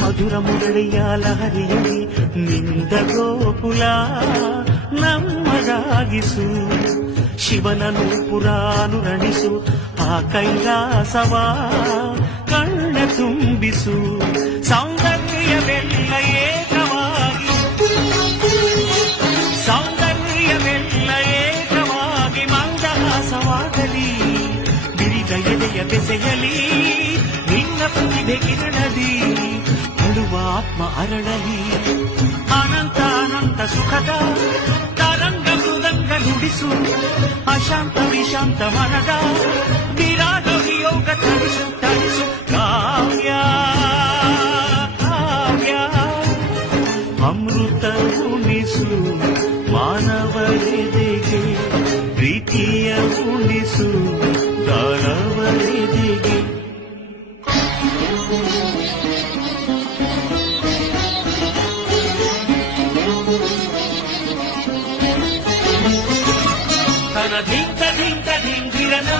ಮಧುರ ಮುರಳಿಯ ಲಹರಿಯಲಿ ನಿಂದ ಗೋಕುಲ ನಮ್ಮದಾಗಿಸು, ಶಿವನನು ಪುರಾನುರಣಿಸು ಆ ಕೈಲಾಸವ ಕಣ್ಣ ತುಂಬಿಸು. ಸೌಂದರ್ಯವೆಲ್ಲ ಏಕವಾಗಿ, ಸೌಂದರ್ಯವೆಲ್ಲ ಏಕವಾಗಿ ಮಂದಹಾಸವಾಗಲಿ, ಬಿರಿದ ಎದೆಯ ಬೆಸೆಯಲಿ ನಿನ್ನ ಪ್ರತಿಭೆ ಕಿರಣದಿ, ಅಳುವ ಆತ್ಮ ಅರಳಲಿ ಅನಂತ ಅನಂತ ಸುಖದ ತರಂಗ ಮೃದಂಗ ನುಡಿಸು. ಅಶಾಂತ ವಿಶಾಂತ ಮನದ ವಿರಾಗ ವಿಯೋಗ ತರಿಸು ತರಿಸು. ಕಾವ್ಯ ಕಾವ್ಯ ಅಮೃತ ಉಣಿಸು ಮಾನವರೆದೆಗೆ, ಪ್ರೀತಿಯ ಉಣಿಸು ದಾನವರೆದೆಗೆ. ತನ ಧಿಂಕ ಧಿಂಕ ಧಿಂಗಿರನ